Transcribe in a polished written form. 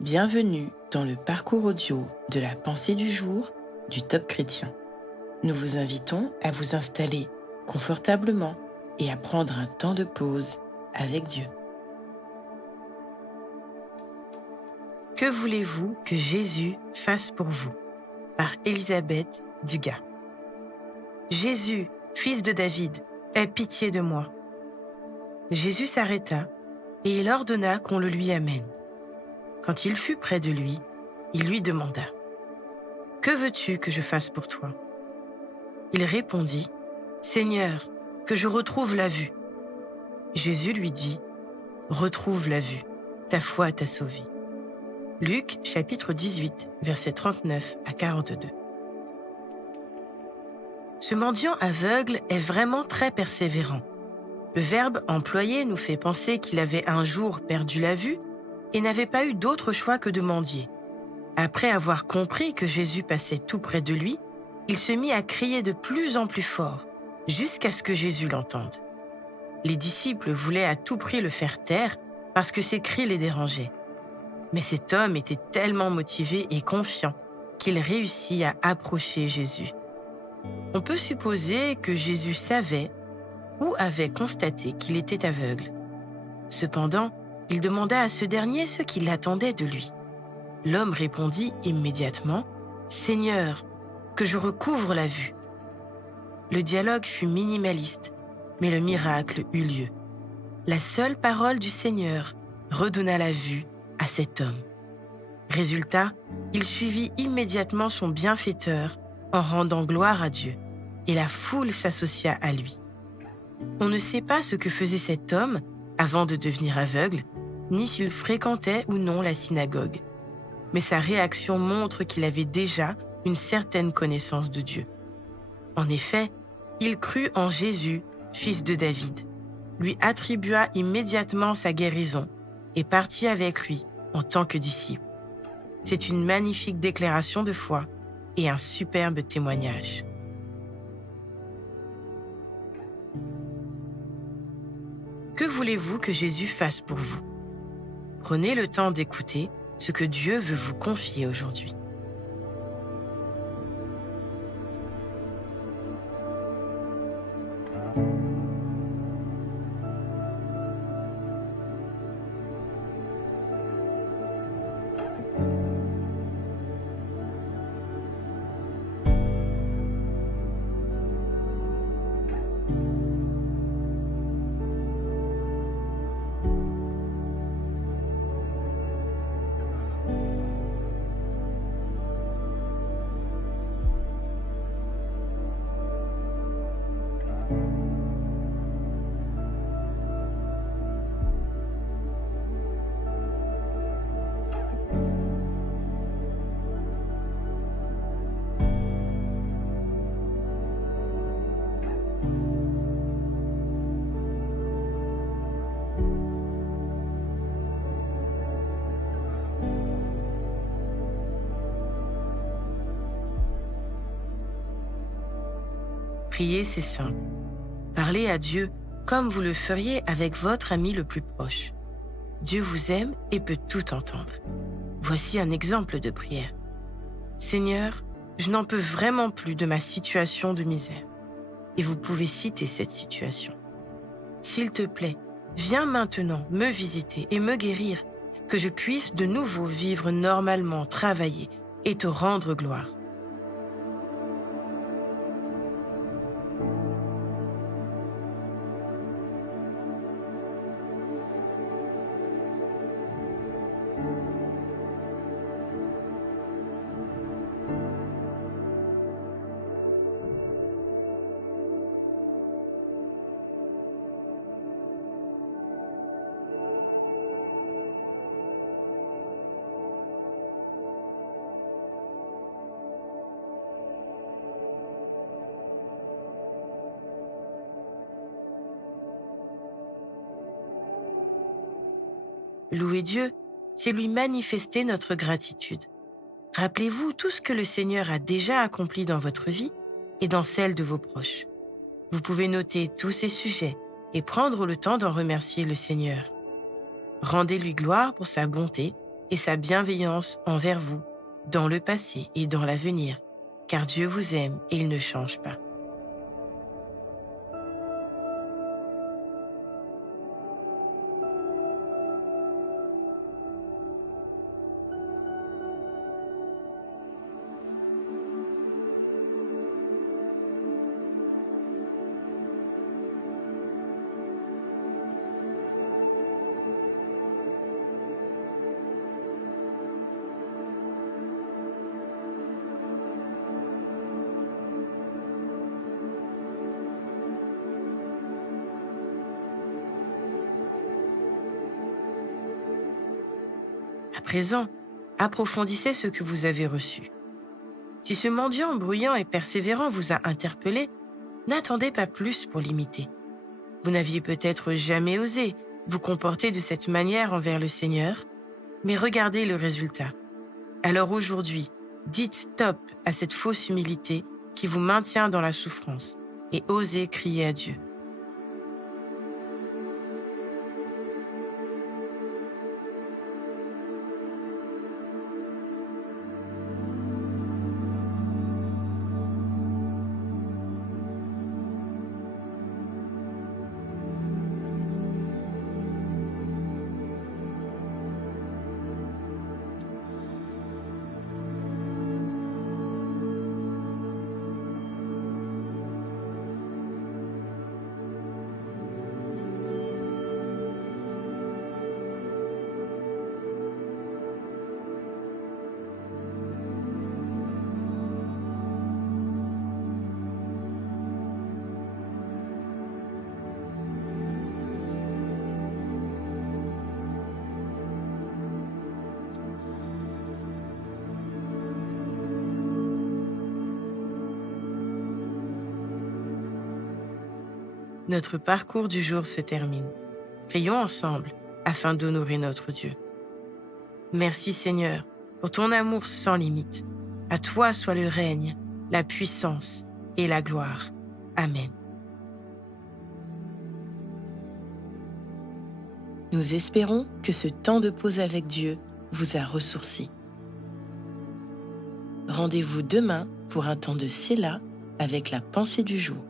Bienvenue dans le parcours audio de la pensée du jour du Top Chrétien. Nous vous invitons à vous installer confortablement et à prendre un temps de pause avec Dieu. Que voulez-vous que Jésus fasse pour vous? Par Elisabeth Dugas. Jésus, fils de David, aie pitié de moi. Jésus s'arrêta et il ordonna qu'on le lui amène. Quand il fut près de lui, il lui demanda : « Que veux-tu que je fasse pour toi ?» Il répondit : « Seigneur, que je retrouve la vue. » Jésus lui dit : « Retrouve la vue, ta foi t'a sauvé. » Luc chapitre 18, versets 39 à 42. Ce mendiant aveugle est vraiment très persévérant. Le verbe employé nous fait penser qu'il avait un jour perdu la vue et n'avait pas eu d'autre choix que de mendier. Après avoir compris que Jésus passait tout près de lui, il se mit à crier de plus en plus fort, jusqu'à ce que Jésus l'entende. Les disciples voulaient à tout prix le faire taire parce que ses cris les dérangeaient. Mais cet homme était tellement motivé et confiant qu'il réussit à approcher Jésus. On peut supposer que Jésus savait ou avait constaté qu'il était aveugle. Cependant, il demanda à ce dernier ce qu'il attendait de lui. L'homme répondit immédiatement : « Seigneur, que je recouvre la vue. » Le dialogue fut minimaliste, mais le miracle eut lieu. La seule parole du Seigneur redonna la vue à cet homme. Résultat, il suivit immédiatement son bienfaiteur en rendant gloire à Dieu, et la foule s'associa à lui. On ne sait pas ce que faisait cet homme avant de devenir aveugle, ni s'il fréquentait ou non la synagogue. Mais sa réaction montre qu'il avait déjà une certaine connaissance de Dieu. En effet, il crut en Jésus, fils de David, lui attribua immédiatement sa guérison et partit avec lui en tant que disciple. C'est une magnifique déclaration de foi et un superbe témoignage. Que voulez-vous que Jésus fasse pour vous? Prenez le temps d'écouter ce que Dieu veut vous confier aujourd'hui. Prier, c'est simple. Parlez à Dieu comme vous le feriez avec votre ami le plus proche. Dieu vous aime et peut tout entendre. Voici un exemple de prière. Seigneur, je n'en peux vraiment plus de ma situation de misère. Et vous pouvez citer cette situation. S'il te plaît, viens maintenant me visiter et me guérir, que je puisse de nouveau vivre normalement, travailler et te rendre gloire. Louer Dieu, c'est lui manifester notre gratitude. Rappelez-vous tout ce que le Seigneur a déjà accompli dans votre vie et dans celle de vos proches. Vous pouvez noter tous ces sujets et prendre le temps d'en remercier le Seigneur. Rendez-lui gloire pour sa bonté et sa bienveillance envers vous, dans le passé et dans l'avenir, car Dieu vous aime et il ne change pas. À présent, approfondissez ce que vous avez reçu. Si ce mendiant bruyant et persévérant vous a interpellé, n'attendez pas plus pour l'imiter. Vous n'aviez peut-être jamais osé vous comporter de cette manière envers le Seigneur, mais regardez le résultat. Alors aujourd'hui, dites stop à cette fausse humilité qui vous maintient dans la souffrance et osez crier à Dieu. Notre parcours du jour se termine. Prions ensemble afin d'honorer notre Dieu. Merci Seigneur pour ton amour sans limite. À toi soit le règne, la puissance et la gloire. Amen. Nous espérons que ce temps de pause avec Dieu vous a ressourci. Rendez-vous demain pour un temps de Séla avec la pensée du jour.